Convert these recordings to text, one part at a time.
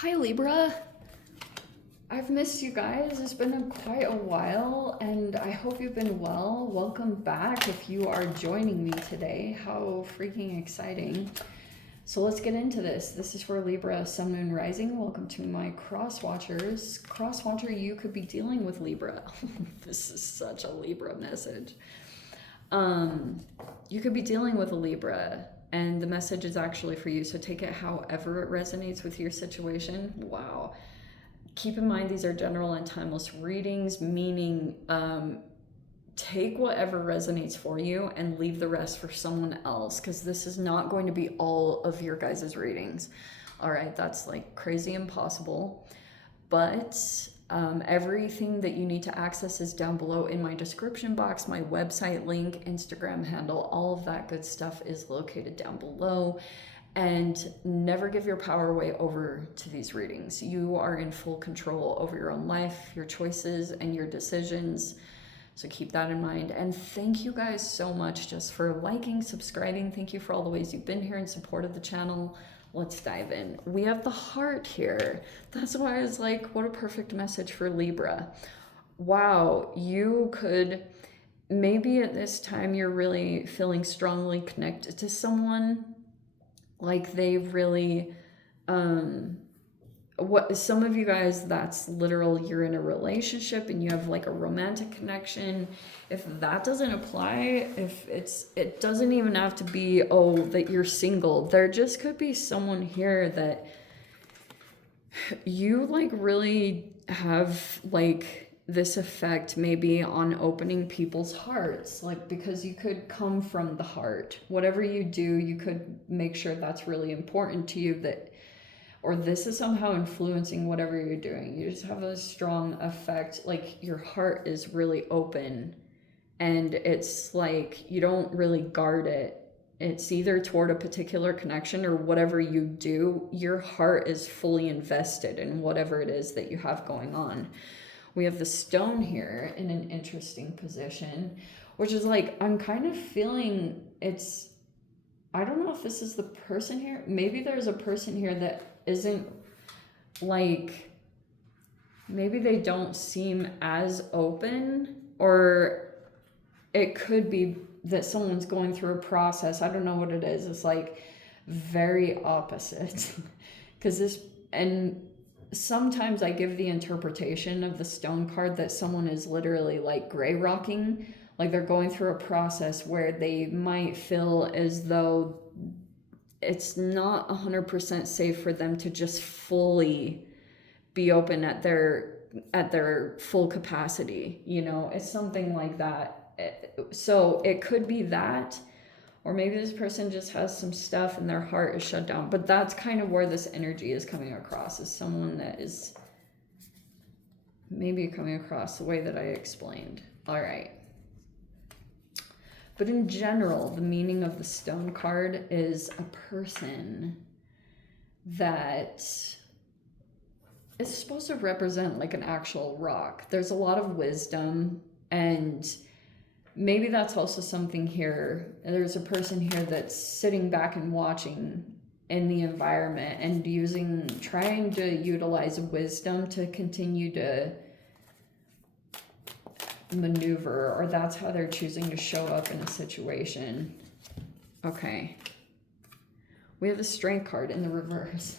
Hi Libra, I've missed you guys. It's been quite a while and I hope you've been well. Welcome back if you are joining me today. How freaking exciting. So let's get into this. This is for Libra, Sun, Moon, Rising. Welcome to my cross watchers. Cross watcher, you could be dealing with Libra. This is such a Libra message. You could be dealing with a Libra and the message is actually for you. So take it however it resonates with your situation. Wow. Keep in mind, these are general and timeless readings, meaning take whatever resonates for you and leave the rest for someone else, because this is not going to be all of your guys' readings. All right, that's like crazy impossible. But everything that you need to access is down below in my description box. My website link, Instagram handle, all of that good stuff is located down below. And never give your power away over to these readings. You are in full control over your own life, your choices, and your decisions. So keep that in mind. And thank you guys so much just for liking, subscribing. Thank you for all the ways you've been here and supported the channel. Let's dive in. We have the heart here. That's why I was like, what a perfect message for Libra. Wow, you could, maybe at this time you're really feeling strongly connected to someone. Like they really, what some of you guys, that's literal, you're in a relationship and you have like a romantic connection. If that doesn't apply, if it doesn't even have to be, oh, that you're single. There just could be someone here that you like really have like this effect maybe on opening people's hearts, like because you could come from the heart. Whatever you do, you could make sure that's really important to you, that or this is somehow influencing whatever you're doing. You just have a strong effect, like your heart is really open and it's like you don't really guard it. It's either toward a particular connection or whatever you do, your heart is fully invested in whatever it is that you have going on. We have the stone here in an interesting position, which is like, I'm kind of feeling it's, I don't know if this is the person here. Maybe there's a person here that isn't like, maybe they don't seem as open, or it could be that someone's going through a process. I don't know what it is. It's like very opposite because this, and sometimes I give the interpretation of the stone card that someone is literally like gray rocking, like they're going through a process where they might feel as though it's not 100% safe for them to just fully be open at their full capacity. You know, it's something like that. So it could be that, or maybe this person just has some stuff and their heart is shut down. But that's kind of where this energy is coming across, as someone that is maybe coming across the way that I explained. All right. But in general, the meaning of the stone card is a person that is supposed to represent like an actual rock. There's a lot of wisdom, and maybe that's also something here. There's a person here that's sitting back and watching in the environment and trying to utilize wisdom to continue to maneuver, or that's how they're choosing to show up in a situation. Okay. We have the strength card in the reverse.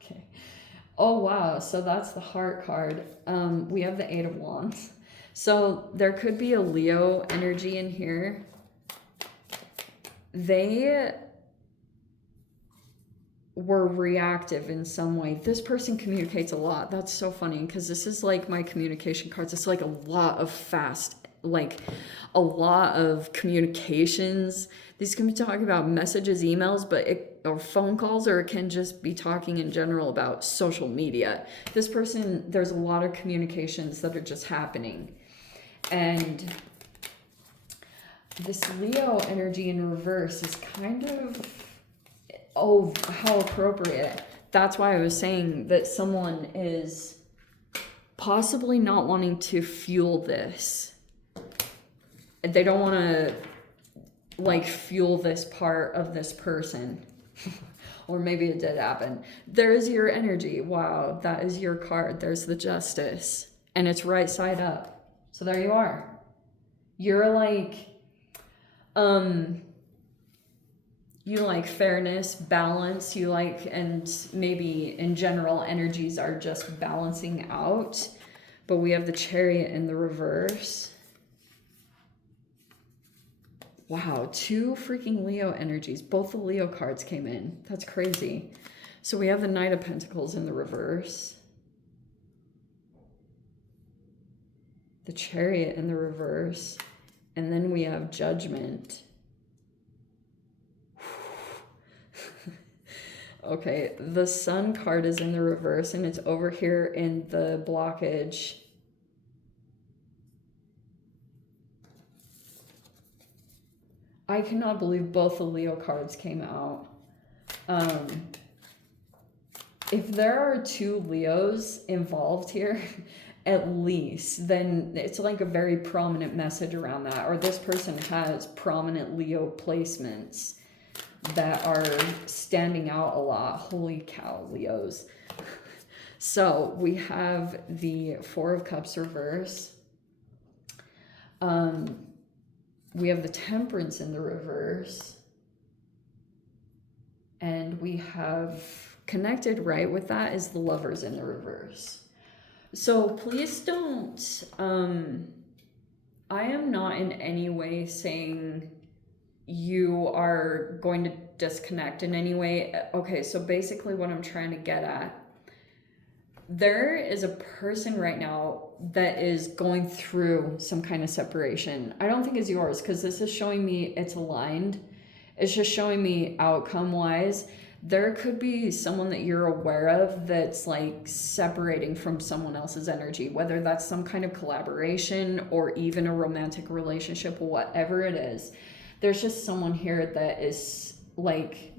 Okay. Oh, wow. So that's the heart card. We have the 8 of Wands. So there could be a Leo energy in here. They were reactive in some way. This person communicates a lot. That's so funny because this is like my communication cards. It's like a lot of like a lot of communications. These can be talking about messages, emails, or phone calls, or it can just be talking in general about social media. This person, there's a lot of communications that are just happening. And this Leo energy in reverse is kind of, oh, how appropriate. That's why I was saying that someone is possibly not wanting to fuel this. They don't want to like fuel this part of this person. or maybe it did happen. There's your energy. Wow, that is your card. There's the Justice, and it's right side up. So there you are. You're like, you like fairness, balance, you like, and maybe in general energies are just balancing out. But we have the Chariot in the reverse. Wow, 2 freaking Leo energies. Both the Leo cards came in. That's crazy. So we have the Knight of Pentacles in the reverse. The Chariot in the reverse. And then we have Judgment. Okay, the Sun card is in the reverse and it's over here in the blockage. I cannot believe both the Leo cards came out. If there are 2 Leos involved here, at least, then it's like a very prominent message around that. Or this person has prominent Leo placements that are standing out a lot. Holy cow, Leos. So we have the 4 of Cups reverse. We have the Temperance in the reverse. And we have connected right with that is the Lovers in the reverse. So please don't, I am not in any way saying you are going to disconnect in any way. Okay, so basically what I'm trying to get at, there is a person right now that is going through some kind of separation. I don't think it's yours because this is showing me it's aligned. It's just showing me outcome wise. There could be someone that you're aware of that's like separating from someone else's energy, whether that's some kind of collaboration or even a romantic relationship, whatever it is. There's just someone here that is like,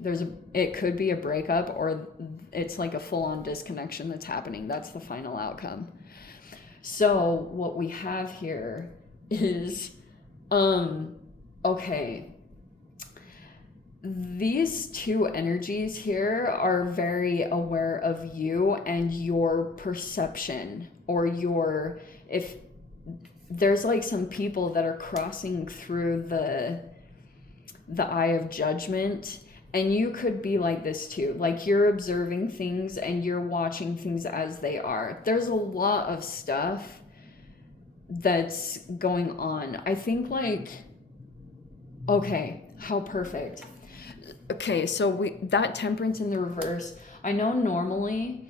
it could be a breakup or it's like a full-on disconnection that's happening. That's the final outcome. So what we have here is, okay, these 2 energies here are very aware of you and your perception, or if there's like some people that are crossing through the eye of judgment, and you could be like this too. Like you're observing things and you're watching things as they are. There's a lot of stuff that's going on. I think like, okay, how perfect. Okay, so that Temperance in the reverse, I know normally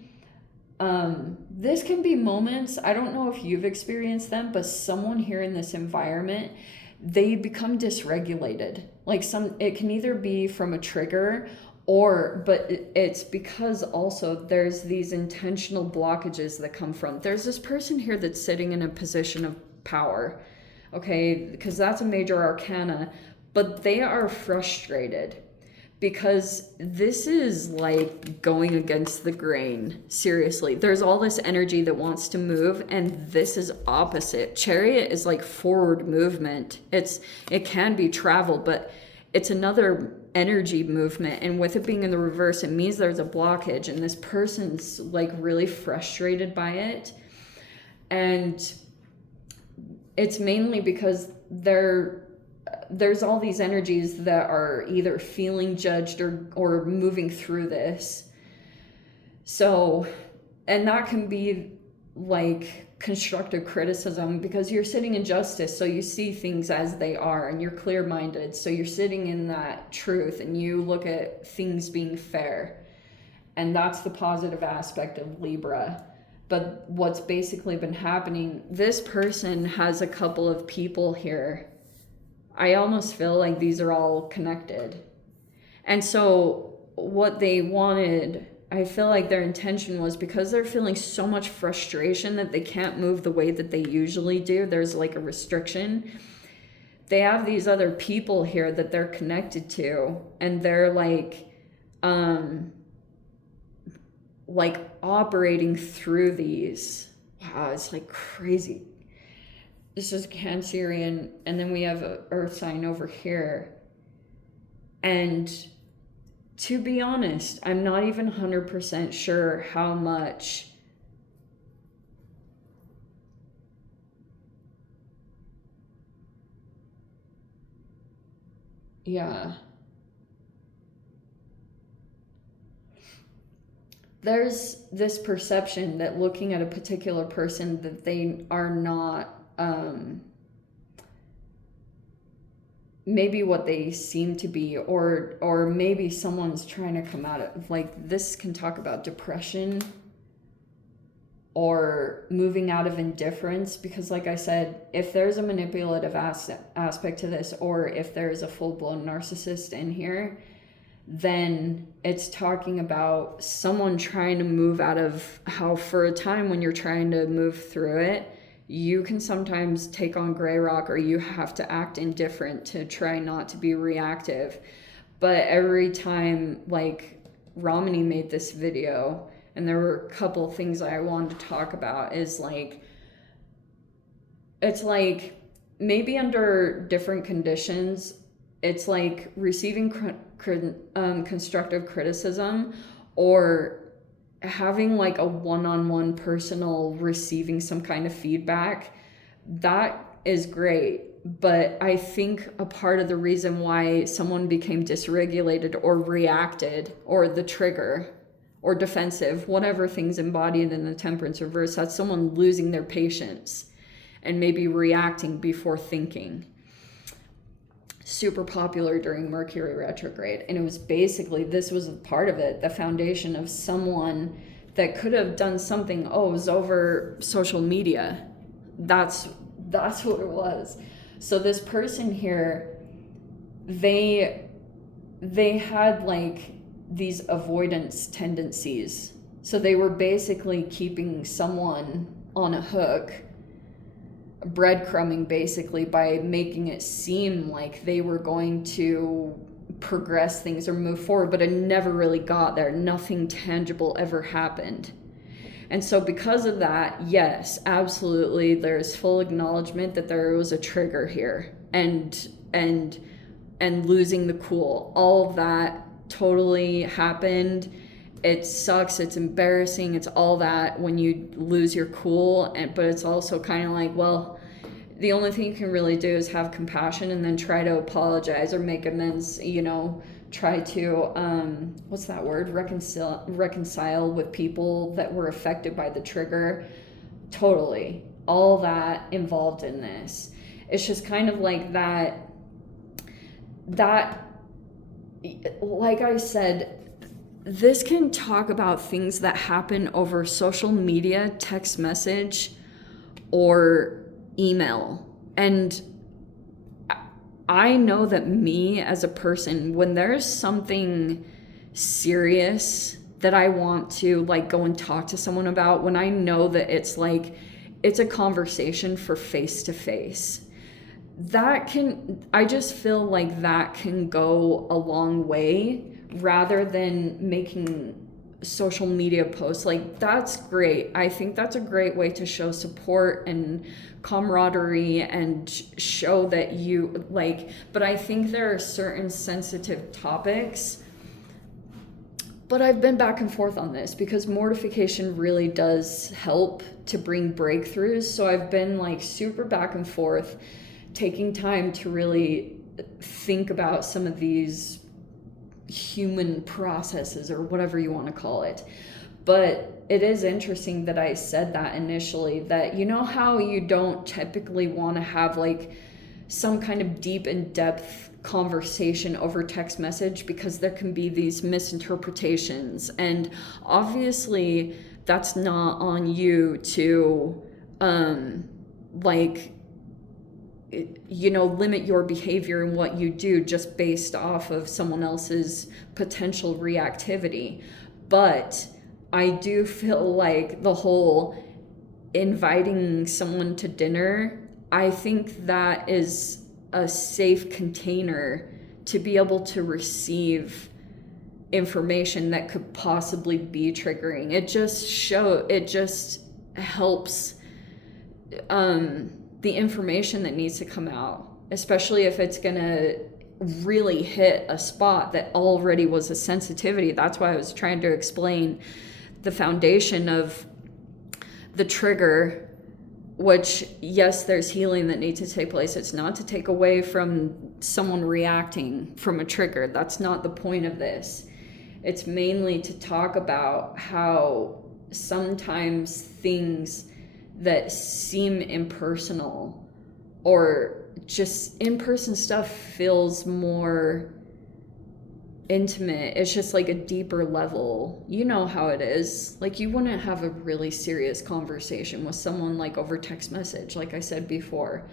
this can be moments, I don't know if you've experienced them, but someone here in this environment, they become dysregulated. Like it can either be from a trigger but it's because also there's these intentional blockages that come from. There's this person here that's sitting in a position of power, okay, because that's a major arcana, but they are frustrated because this is like going against the grain. Seriously, there's all this energy that wants to move and this is opposite. Chariot is like forward movement. It can be travel, but it's another energy movement, and with it being in the reverse, it means there's a blockage and this person's like really frustrated by it. And it's mainly because there's all these energies that are either feeling judged or moving through this. So, and that can be like constructive criticism because you're sitting in justice, so you see things as they are and you're clear-minded, so you're sitting in that truth and you look at things being fair, and that's the positive aspect of Libra. But what's basically been happening, this person has a couple of people here. I almost feel like these are all connected. And so what they wanted, I feel like their intention was, because they're feeling so much frustration that they can't move the way that they usually do, there's like a restriction. They have these other people here that they're connected to, and they're like operating through these. Wow, it's like crazy. This is Cancerian, and then we have an earth sign over here. And to be honest, I'm not even 100% sure how much yeah. There's this perception that looking at a particular person that they are not maybe what they seem to be, or maybe someone's trying to come out of, like, this can talk about depression or moving out of indifference, because like I said, if there's a manipulative aspect to this, or if there's a full-blown narcissist in here, then it's talking about someone trying to move out of how, for a time when you're trying to move through it, you can sometimes take on gray rock, or you have to act indifferent to try not to be reactive. But every time, like, Romney made this video, and there were a couple things I wanted to talk about, is like, it's like maybe under different conditions, it's like receiving constructive criticism, or having like a one-on-one personal receiving some kind of feedback. That is great. But I think a part of the reason why someone became dysregulated or reacted, or the trigger, or defensive, whatever things embodied in the temperance reverse, that's someone losing their patience and maybe reacting before thinking. Super popular during Mercury retrograde. And it was basically, this was a part of it, the foundation of someone that could have done something, it was over social media. That's what it was. So this person here, they had like these avoidance tendencies. So they were basically keeping someone on a hook, breadcrumbing basically, by making it seem like they were going to progress things or move forward, but it never really got there. Nothing tangible ever happened. And so because of that, yes, absolutely, there's full acknowledgement that there was a trigger here, and losing the cool. All of that totally happened. It sucks, it's embarrassing, it's all that when you lose your cool, but it's also kind of like, well, the only thing you can really do is have compassion and then try to apologize or make amends, try to, what's that word? Reconcile with people that were affected by the trigger. Totally. All that involved in this. It's just kind of like that, like I said, this can talk about things that happen over social media, text message, or email. And I know that me as a person, when there's something serious that I want to like go and talk to someone about, when I know that it's like, it's a conversation for face to face, I just feel like that can go a long way, rather than making social media posts. Like, that's great. I think that's a great way to show support and camaraderie and show that you like, but I think there are certain sensitive topics. But I've been back and forth on this, because mortification really does help to bring breakthroughs. So I've been like super back and forth, taking time to really think about some of these human processes, or whatever you want to call it. But it is interesting that I said that initially, that how you don't typically want to have like some kind of deep in-depth conversation over text message, because there can be these misinterpretations, and obviously that's not on you to limit your behavior and what you do just based off of someone else's potential reactivity. But I do feel like the whole inviting someone to dinner, I think that is a safe container to be able to receive information that could possibly be triggering. It just helps the information that needs to come out, especially if it's gonna really hit a spot that already was a sensitivity. That's why I was trying to explain the foundation of the trigger, which, yes, there's healing that needs to take place. It's not to take away from someone reacting from a trigger. That's not the point of this. It's mainly to talk about how sometimes things that seem impersonal or just in-person stuff feels more intimate. It's just like a deeper level. You know how it is. Like, you wouldn't have a really serious conversation with someone like over text message, like I said before.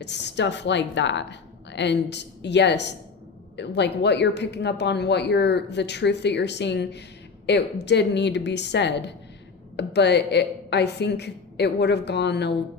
It's stuff like that. And yes, like what you're picking up on, the truth that you're seeing, it did need to be said, but I think it would have gone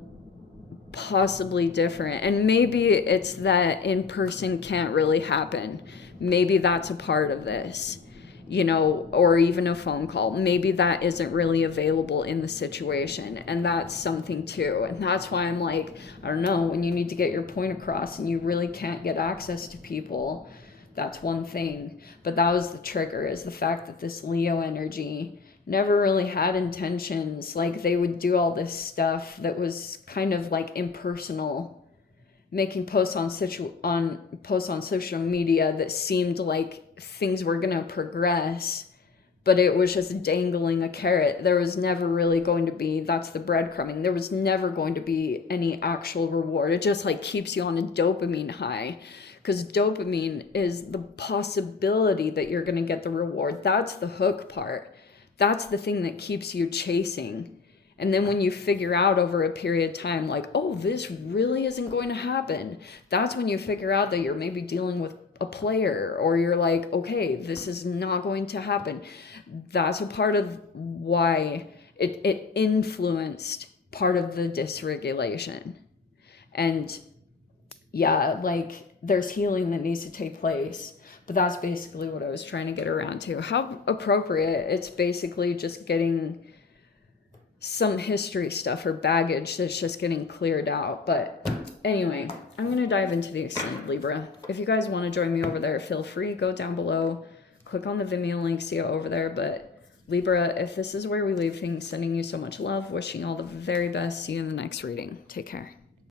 possibly different. And maybe it's that in person can't really happen. Maybe that's a part of this, you know, or even a phone call. Maybe that isn't really available in the situation, and that's something too. And that's why I'm like, I don't know, when you need to get your point across and you really can't get access to people, that's one thing. But that was the trigger, is the fact that this Leo energy never really had intentions. Like, they would do all this stuff that was kind of like impersonal, making posts on social media that seemed like things were gonna progress, but it was just dangling a carrot. There was never really going to be, that's the breadcrumbing, there was never going to be any actual reward. It just like keeps you on a dopamine high, because dopamine is the possibility that you're gonna get the reward. That's the hook part. That's the thing that keeps you chasing. And then when you figure out over a period of time, like, oh, this really isn't going to happen, that's when you figure out that you're maybe dealing with a player, or you're like, okay, this is not going to happen. That's a part of why it influenced part of the dysregulation. And yeah, like, there's healing that needs to take place. But that's basically what I was trying to get around to. How appropriate. It's basically just getting some history stuff or baggage that's just getting cleared out. But anyway, I'm going to dive into the extended Libra. If you guys want to join me over there, feel free, go down below, click on the Vimeo link, see it over there. But Libra, if this is where we leave things, sending you so much love, wishing you all the very best. See you in the next reading. Take care.